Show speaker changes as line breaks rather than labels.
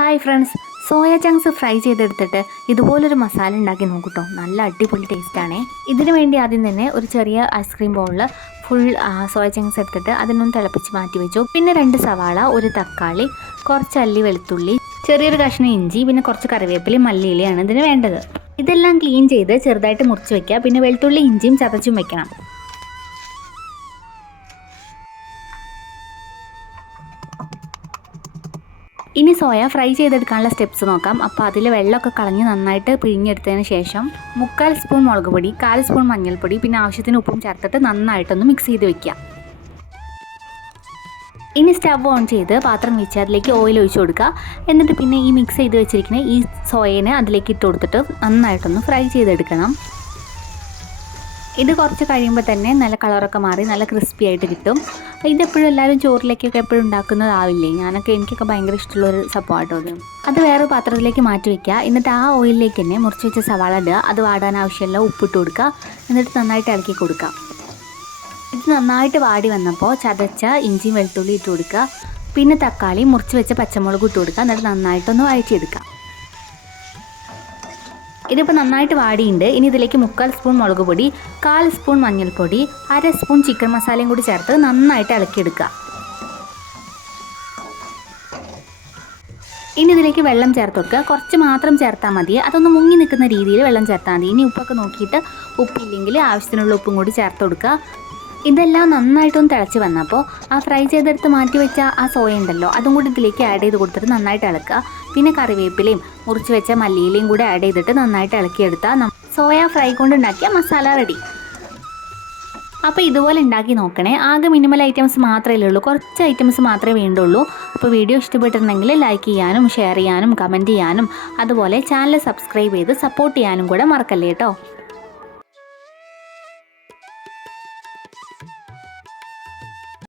Hi friends soya chunks fry ചെയ്തെടുത്തിട്ട് ഇതുപോലൊരു മസാല ഉണ്ടാക്കി നോക്കൂട്ടോ. നല്ല അടിപൊളി ടേസ്റ്റാണേ ഇതിന് വേണ്ടി ആദ്യം തന്നെ ഒരു ചെറിയ ഐസ്ക്രീം ബൗളിൽ ഫുൾ സോയ ചങ്ക്സ് എടുത്തിട്ട് അതിനൊന്ന് തിളപ്പിച്ച് മാറ്റി വെച്ചു. പിന്നെ രണ്ട് സവാള ഒരു തക്കാളി കുറച്ച് അല്ലി വെളുത്തുള്ളി ചെറിയൊരു കഷ്ണം ഇഞ്ചി പിന്നെ കുറച്ച് കറിവേപ്പില മല്ലിയിലയാണ് ഇതിന് വേണ്ടത്. ഇതെല്ലാം ക്ലീൻ ചെയ്ത് ചെറുതായിട്ട് മുറിച്ച് വെക്കുക. പിന്നെ വെളുത്തുള്ളി ഇഞ്ചിയും ചതച്ചും വെക്കണം. ഇനി സോയ ഫ്രൈ ചെയ്തെടുക്കാനുള്ള സ്റ്റെപ്സ് നോക്കാം. അപ്പോൾ അതിൽ വെള്ളമൊക്കെ കളഞ്ഞ് നന്നായിട്ട് പിഴിഞ്ഞെടുത്തതിന് ശേഷം മുക്കാൽ സ്പൂൺ മുളക് പൊടി കാൽ സ്പൂൺ മഞ്ഞൾപ്പൊടി പിന്നെ ആവശ്യത്തിന് ഉപ്പും ചേർത്തിട്ട് നന്നായിട്ടൊന്ന് മിക്സ് ചെയ്ത് വെക്കുക. ഇനി സ്റ്റവ് ഓൺ ചെയ്ത് പാത്രം വെച്ച് അതിലേക്ക് ഓയിൽ ഒഴിച്ചു കൊടുക്കുക. എന്നിട്ട് പിന്നെ ഈ മിക്സ് ചെയ്ത് വെച്ചിരിക്കുന്ന ഈ സോയനെ അതിലേക്ക് ഇട്ട് കൊടുത്തിട്ട് നന്നായിട്ടൊന്ന് ഫ്രൈ ചെയ്തെടുക്കണം. ഇത് കുറച്ച് കഴിയുമ്പോൾ തന്നെ നല്ല കളറൊക്കെ മാറി നല്ല ക്രിസ്പി ആയിട്ട് കിട്ടും. ഇതെപ്പോഴും എല്ലാവരും ചോറിലേക്കൊക്കെ എപ്പോഴും ഉണ്ടാക്കുന്നതാവില്ലേ ഞാനൊക്കെ എനിക്കൊക്കെ ഭയങ്കര ഇഷ്ടമുള്ളൊരു സംഭവമാട്ടോ അത് അത് വേറെ പാത്രത്തിലേക്ക് മാറ്റി വയ്ക്കുക എന്നിട്ട് ആ ഓയിലിലേക്ക് തന്നെ മുറിച്ച് വെച്ച സവാള ഇടുക. അത് വാടാൻ ആവശ്യമുള്ള ഉപ്പിട്ട് കൊടുക്കുക. എന്നിട്ട് നന്നായിട്ട് ഇളക്കി കൊടുക്കുക. ഇത് നന്നായിട്ട് വാടി വന്നപ്പോൾ ചതച്ച ഇഞ്ചിയും വെളുത്തുള്ളി ഇട്ട് കൊടുക്കുക. പിന്നെ തക്കാളി മുറിച്ച് വെച്ച പച്ചമുളക് ഇട്ട് കൊടുക്കുക. എന്നിട്ട് നന്നായിട്ടൊന്ന് വഴറ്റിയെടുക്കുക. ഇതിപ്പോൾ നന്നായിട്ട് വാടിയുണ്ട്. ഇനി ഇതിലേക്ക് മുക്കാൽ സ്പൂൺ മുളക് പൊടി കാൽ സ്പൂൺ മഞ്ഞൾപ്പൊടി അര സ്പൂൺ ചിക്കൻ മസാലയും കൂടി ചേർത്ത് നന്നായിട്ട് ഇളക്കിയെടുക്കുക. ഇനി ഇതിലേക്ക് വെള്ളം ചേർത്ത് കൊടുക്കുക കുറച്ച് മാത്രം ചേർത്താൽ മതി. അതൊന്ന് മുങ്ങി നിൽക്കുന്ന രീതിയിൽ വെള്ളം ചേർത്താൽ മതി. ഇനി ഉപ്പൊക്കെ നോക്കിയിട്ട് ഉപ്പില്ലെങ്കിൽ ആവശ്യത്തിനുള്ള ഉപ്പും കൂടി ചേർത്ത് കൊടുക്കുക. ഇതെല്ലാം നന്നായിട്ടൊന്ന് തിളച്ച് വന്നപ്പോൾ ആ ഫ്രൈ ചെയ്തെടുത്ത് മാറ്റി വെച്ച ആ സോയ ഉണ്ടല്ലോ അതും കൂടി ഇതിലേക്ക് ആഡ് ചെയ്ത് കൊടുത്തിട്ട് നന്നായിട്ട് ഇളക്കുക. പിന്നെ കറിവേപ്പിലയും മുറിച്ച് വെച്ച മല്ലിയിലയും കൂടി ആഡ് ചെയ്തിട്ട് നന്നായിട്ട് ഇളക്കിയെടുത്താൽ സോയ ഫ്രൈ കൊണ്ട് ഉണ്ടാക്കിയ മസാല റെഡി അപ്പോൾ ഇതുപോലെ ഉണ്ടാക്കി നോക്കണേ. ആകെ മിനിമൽ ഐറ്റംസ് മാത്രമേ ഉള്ളൂ. കുറച്ച് ഐറ്റംസ് മാത്രമേ വേണ്ടുള്ളൂ. അപ്പോൾ വീഡിയോ ഇഷ്ടപ്പെട്ടിട്ടുണ്ടെങ്കിൽ ലൈക്ക് ചെയ്യാനും ഷെയർ ചെയ്യാനും കമന്റ് ചെയ്യാനും അതുപോലെ ചാനൽ സബ്സ്ക്രൈബ് ചെയ്ത് സപ്പോർട്ട് ചെയ്യാനും കൂടെ മറക്കല്ലേ കേട്ടോ